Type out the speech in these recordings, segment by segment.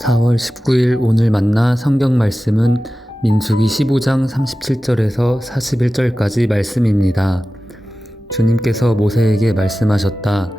4월 19일 오늘 만나 성경 말씀은 민수기 15장 37절에서 41절까지 말씀입니다. 주님께서 모세에게 말씀하셨다.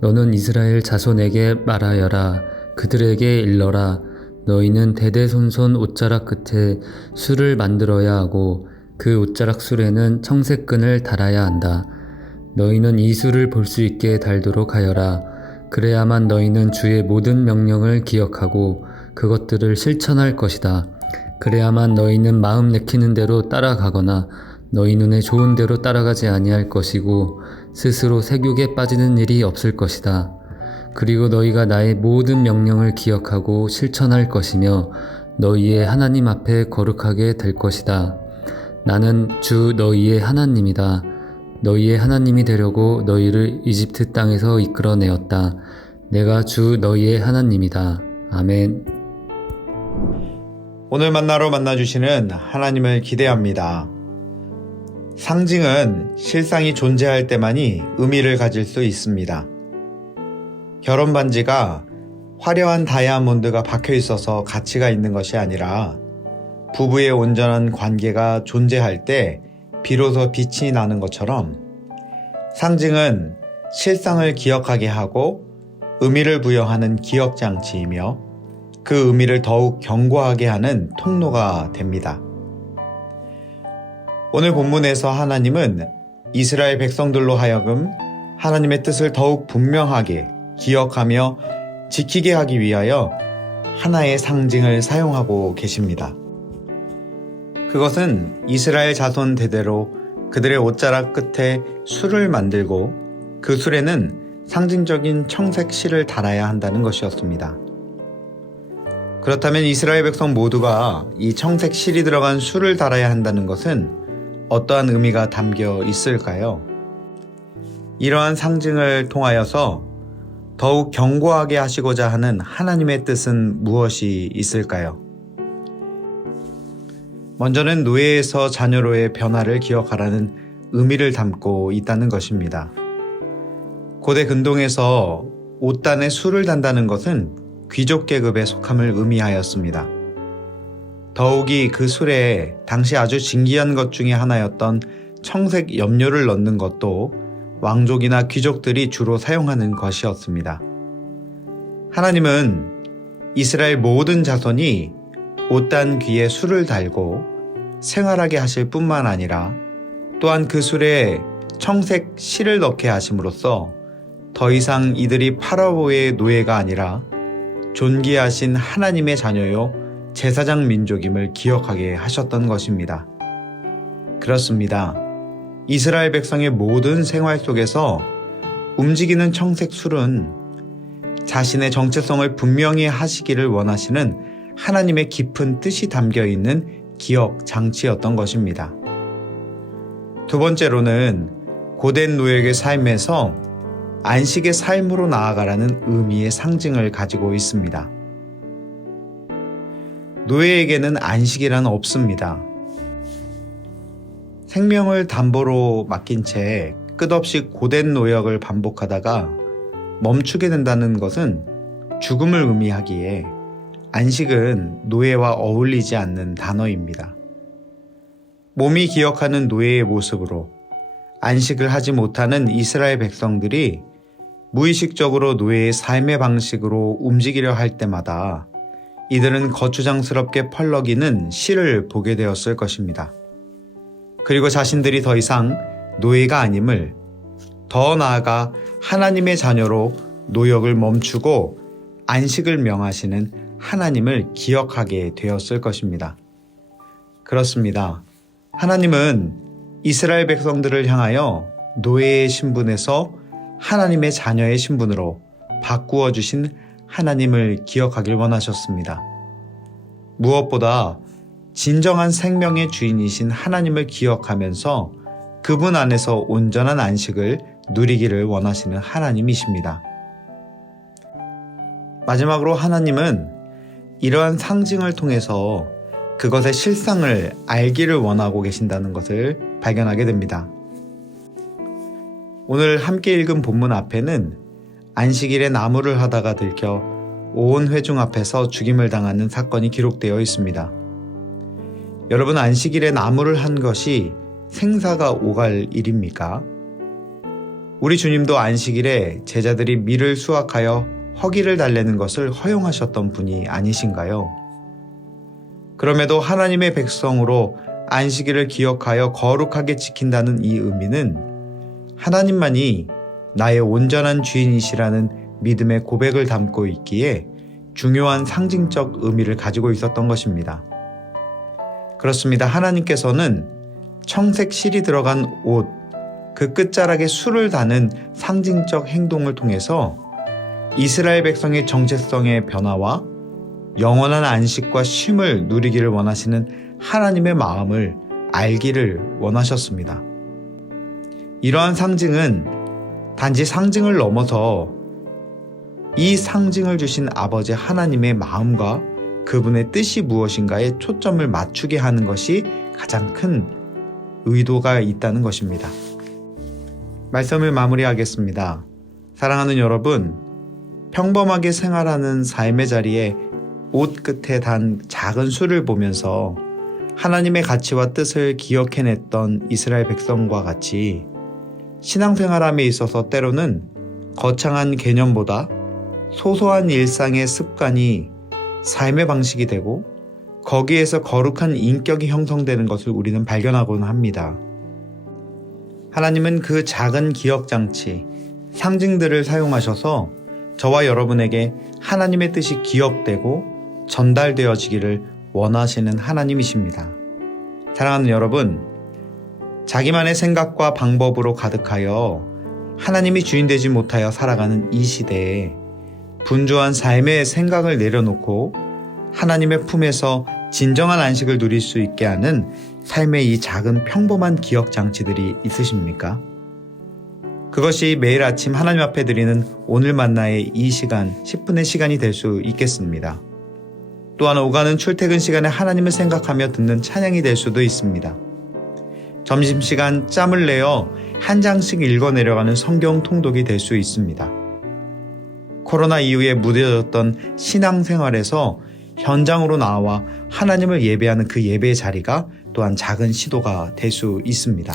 너는 이스라엘 자손에게 말하여라. 그들에게 일러라. 너희는 대대손손 옷자락 끝에 술을 만들어야 하고 그 옷자락 술에는 청색끈을 달아야 한다. 너희는 이 술을 볼 수 있게 달도록 하여라. 그래야만 너희는 주의 모든 명령을 기억하고 그것들을 실천할 것이다. 그래야만 너희는 마음 내키는 대로 따라가거나 너희 눈에 좋은 대로 따라가지 아니할 것이고 스스로 세욕에 빠지는 일이 없을 것이다. 그리고 너희가 나의 모든 명령을 기억하고 실천할 것이며 너희의 하나님 앞에 거룩하게 될 것이다. 나는 주 너희의 하나님이다. 너희의 하나님이 되려고 너희를 이집트 땅에서 이끌어내었다. 내가 주 너희의 하나님이다. 아멘. 오늘 만나러 만나주시는 하나님을 기대합니다. 상징은 실상이 존재할 때만이 의미를 가질 수 있습니다. 결혼 반지가 화려한 다이아몬드가 박혀 있어서 가치가 있는 것이 아니라 부부의 온전한 관계가 존재할 때 비로소 빛이 나는 것처럼 상징은 실상을 기억하게 하고 의미를 부여하는 기억장치이며 그 의미를 더욱 견고하게 하는 통로가 됩니다. 오늘 본문에서 하나님은 이스라엘 백성들로 하여금 하나님의 뜻을 더욱 분명하게 기억하며 지키게 하기 위하여 하나의 상징을 사용하고 계십니다. 그것은 이스라엘 자손 대대로 그들의 옷자락 끝에 술을 만들고 그 술에는 상징적인 청색 실을 달아야 한다는 것이었습니다. 그렇다면 이스라엘 백성 모두가 이 청색 실이 들어간 술을 달아야 한다는 것은 어떠한 의미가 담겨 있을까요? 이러한 상징을 통하여서 더욱 견고하게 하시고자 하는 하나님의 뜻은 무엇이 있을까요? 먼저는 노예에서 자녀로의 변화를 기억하라는 의미를 담고 있다는 것입니다. 고대 근동에서 옷단에 술을 단다는 것은 귀족 계급에 속함을 의미하였습니다. 더욱이 그 술에 당시 아주 진귀한 것 중에 하나였던 청색 염료를 넣는 것도 왕족이나 귀족들이 주로 사용하는 것이었습니다. 하나님은 이스라엘 모든 자손이 옷단 귀에 술을 달고 생활하게 하실 뿐만 아니라 또한 그 술에 청색 실을 넣게 하심으로써 더 이상 이들이 파라오의 노예가 아니라 존귀하신 하나님의 자녀요 제사장 민족임을 기억하게 하셨던 것입니다. 그렇습니다. 이스라엘 백성의 모든 생활 속에서 움직이는 청색 술은 자신의 정체성을 분명히 하시기를 원하시는 하나님의 깊은 뜻이 담겨 있는 기억 장치였던 것입니다. 두 번째로는 고된 노예의 삶에서 안식의 삶으로 나아가라는 의미의 상징을 가지고 있습니다. 노예에게는 안식이란 없습니다. 생명을 담보로 맡긴 채 끝없이 고된 노역을 반복하다가 멈추게 된다는 것은 죽음을 의미하기에 안식은 노예와 어울리지 않는 단어입니다. 몸이 기억하는 노예의 모습으로 안식을 하지 못하는 이스라엘 백성들이 무의식적으로 노예의 삶의 방식으로 움직이려 할 때마다 이들은 거추장스럽게 펄럭이는 실을 보게 되었을 것입니다. 그리고 자신들이 더 이상 노예가 아님을, 더 나아가 하나님의 자녀로 노역을 멈추고 안식을 명하시는 하나님을 기억하게 되었을 것입니다. 그렇습니다. 하나님은 이스라엘 백성들을 향하여 노예의 신분에서 하나님의 자녀의 신분으로 바꾸어 주신 하나님을 기억하길 원하셨습니다. 무엇보다 진정한 생명의 주인이신 하나님을 기억하면서 그분 안에서 온전한 안식을 누리기를 원하시는 하나님이십니다. 마지막으로 하나님은 이러한 상징을 통해서 그것의 실상을 알기를 원하고 계신다는 것을 발견하게 됩니다. 오늘 함께 읽은 본문 앞에는 안식일에 나무를 하다가 들켜 온 회중 앞에서 죽임을 당하는 사건이 기록되어 있습니다. 여러분, 안식일에 나무를 한 것이 생사가 오갈 일입니까? 우리 주님도 안식일에 제자들이 밀을 수확하여 허기를 달래는 것을 허용하셨던 분이 아니신가요? 그럼에도 하나님의 백성으로 안식일을 기억하여 거룩하게 지킨다는 이 의미는 하나님만이 나의 온전한 주인이시라는 믿음의 고백을 담고 있기에 중요한 상징적 의미를 가지고 있었던 것입니다. 그렇습니다. 하나님께서는 청색 실이 들어간 옷, 그 끝자락에 술을 다는 상징적 행동을 통해서 이스라엘 백성의 정체성의 변화와 영원한 안식과 쉼을 누리기를 원하시는 하나님의 마음을 알기를 원하셨습니다. 이러한 상징은 단지 상징을 넘어서 이 상징을 주신 아버지 하나님의 마음과 그분의 뜻이 무엇인가에 초점을 맞추게 하는 것이 가장 큰 의도가 있다는 것입니다. 말씀을 마무리하겠습니다. 사랑하는 여러분, 평범하게 생활하는 삶의 자리에 옷 끝에 단 작은 술을 보면서 하나님의 가치와 뜻을 기억해냈던 이스라엘 백성과 같이 신앙생활함에 있어서 때로는 거창한 개념보다 소소한 일상의 습관이 삶의 방식이 되고 거기에서 거룩한 인격이 형성되는 것을 우리는 발견하곤 합니다. 하나님은 그 작은 기억장치, 상징들을 사용하셔서 저와 여러분에게 하나님의 뜻이 기억되고 전달되어지기를 원하시는 하나님이십니다. 사랑하는 여러분, 자기만의 생각과 방법으로 가득하여 하나님이 주인되지 못하여 살아가는 이 시대에 분주한 삶의 생각을 내려놓고 하나님의 품에서 진정한 안식을 누릴 수 있게 하는 삶의 이 작은 평범한 기억장치들이 있으십니까? 그것이 매일 아침 하나님 앞에 드리는 오늘 만나의 이 시간, 10분의 시간이 될 수 있겠습니다. 또한 오가는 출퇴근 시간에 하나님을 생각하며 듣는 찬양이 될 수도 있습니다. 점심시간 짬을 내어 한 장씩 읽어내려가는 성경 통독이 될 수 있습니다. 코로나 이후에 무뎌졌던 신앙생활에서 현장으로 나와 하나님을 예배하는 그 예배의 자리가 또한 작은 시도가 될 수 있습니다.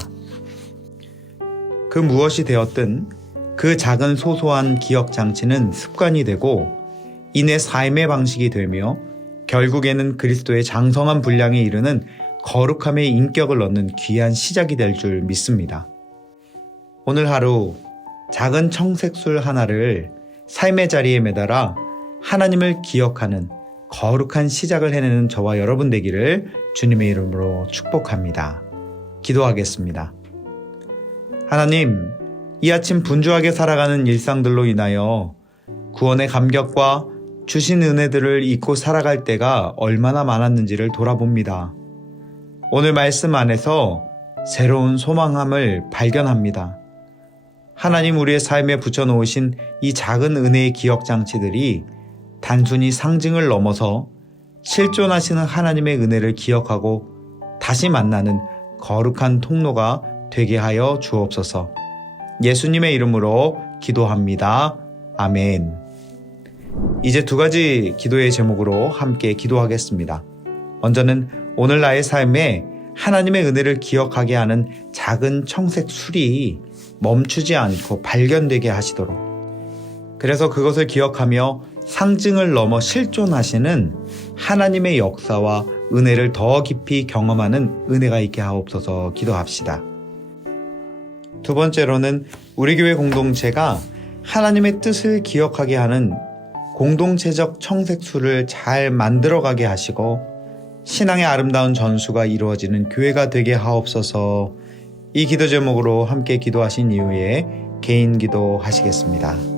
그 무엇이 되었든 그 작은 소소한 기억장치는 습관이 되고 이내 삶의 방식이 되며 결국에는 그리스도의 장성한 분량에 이르는 거룩함의 인격을 얻는 귀한 시작이 될 줄 믿습니다. 오늘 하루 작은 청색술 하나를 삶의 자리에 매달아 하나님을 기억하는 거룩한 시작을 해내는 저와 여러분 되기를 주님의 이름으로 축복합니다. 기도하겠습니다. 하나님, 이 아침 분주하게 살아가는 일상들로 인하여 구원의 감격과 주신 은혜들을 잊고 살아갈 때가 얼마나 많았는지를 돌아봅니다. 오늘 말씀 안에서 새로운 소망함을 발견합니다. 하나님 우리의 삶에 붙여놓으신 이 작은 은혜의 기억장치들이 단순히 상징을 넘어서 실존하시는 하나님의 은혜를 기억하고 다시 만나는 거룩한 통로가 되게 하여 주옵소서. 예수님의 이름으로 기도합니다. 아멘. 이제 두 가지 기도의 제목으로 함께 기도하겠습니다. 먼저는 오늘 나의 삶에 하나님의 은혜를 기억하게 하는 작은 청색 술이 멈추지 않고 발견되게 하시도록, 그래서 그것을 기억하며 상징을 넘어 실존하시는 하나님의 역사와 은혜를 더 깊이 경험하는 은혜가 있게 하옵소서 기도합시다. 두 번째로는 우리 교회 공동체가 하나님의 뜻을 기억하게 하는 공동체적 청색술을 잘 만들어가게 하시고 신앙의 아름다운 전수가 이루어지는 교회가 되게 하옵소서. 이 기도 제목으로 함께 기도하신 이후에 개인 기도 하시겠습니다.